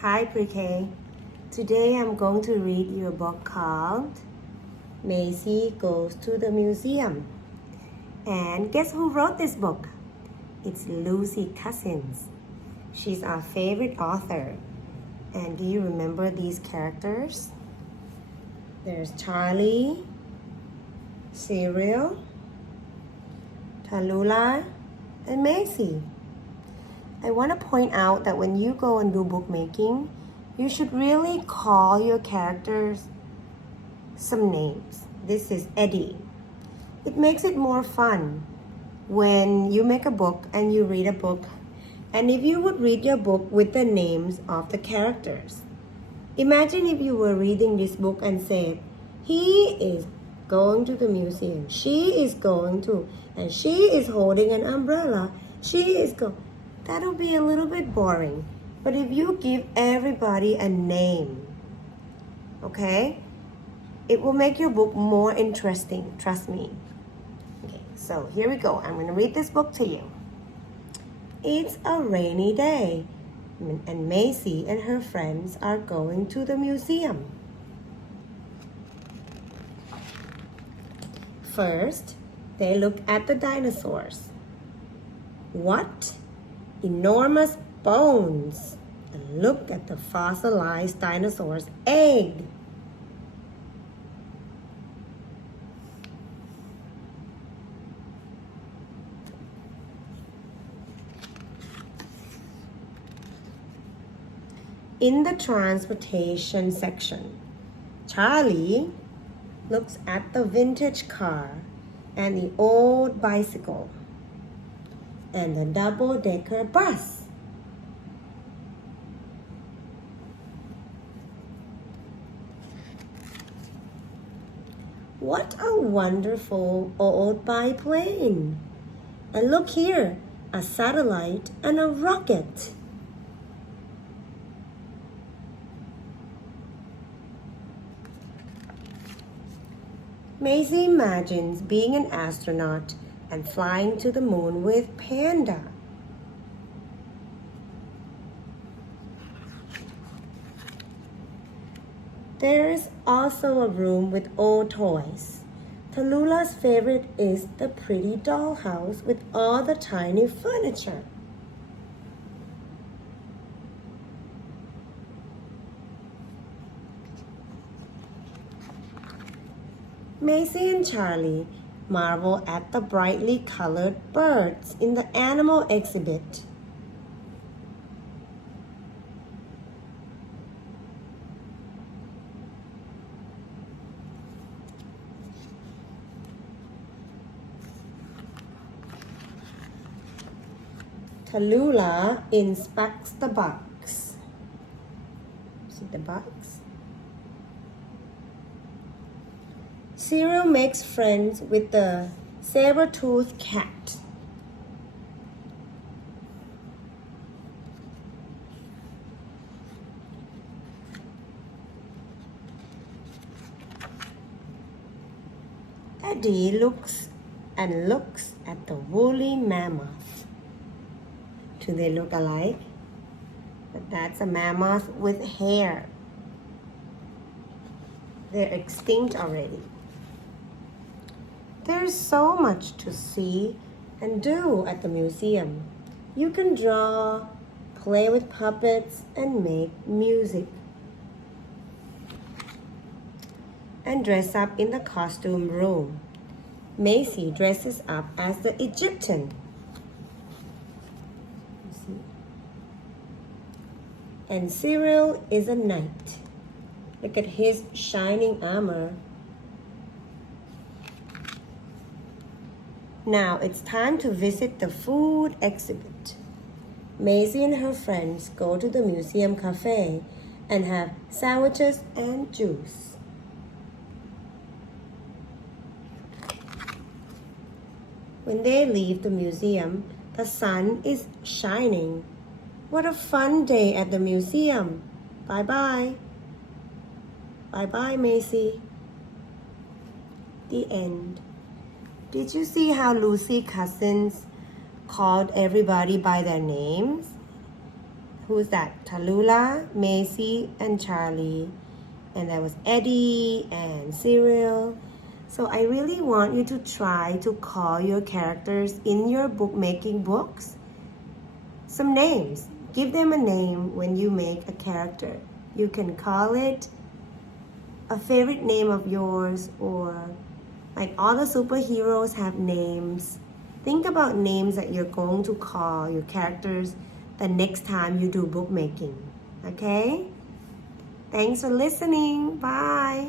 Hi Pre-K. Today I'm going to read you a book called Maisy Goes to the Museum. And guess who wrote this book? It's Lucy Cousins. She's our favorite author. And do you remember these characters? There's Charlie, Cyril, Tallulah, and Maisy. I want to point out that when you go and do bookmaking, you should really call your characters some names. This is Eddie. It makes it more fun when you make a book and you read a book. And if you would read your book with the names of the characters. Imagine if you were reading this book and said, he is going to the museum. She is going to, and she is holding an umbrella. She is going. That'll be a little bit boring. But if you give everybody a name, okay, it will make your book more interesting, trust me. Okay, so here we go. I'm going to read this book to you. It's a rainy day, and Maisy and her friends are going to the museum. First, they look at the dinosaurs. What? Enormous bones. And look at the fossilized dinosaur's egg. In the transportation section, Charlie looks at the vintage car and the old bicycle and the double-decker bus. What a wonderful old biplane. And look here, a satellite and a rocket. Maisy imagines being an astronaut and flying to the moon with Panda. There is also a room with old toys. Tallulah's favorite is the pretty dollhouse with all the tiny furniture. Maisy and Charlie marvel at the brightly colored birds in the animal exhibit. Tallulah inspects the box. See the box? Cyril makes friends with the saber-toothed cat. Eddie looks at the woolly mammoth. Do they look alike? But that's a mammoth with hair. They're extinct already. There's so much to see and do at the museum. You can draw, play with puppets, and make music. And dress up in the costume room. Maisy dresses up as the Egyptian. And Cyril is a knight. Look at his shining armor. Now it's time to visit the food exhibit. Maisy and her friends go to the museum cafe and have sandwiches and juice. When they leave the museum, the sun is shining. What a fun day at the museum. Bye-bye. Bye-bye, Maisy. The end. Did you see how Lucy Cousins called everybody by their names? Who's that? Tallulah, Maisy, and Charlie. And there was Eddie and Cyril. So I really want you to try to call your characters in your bookmaking books some names. Give them a name when you make a character. You can call it a favorite name of yours, or like all the superheroes have names. Think about names that you're going to call your characters the next time you do bookmaking. Okay? Thanks for listening. Bye.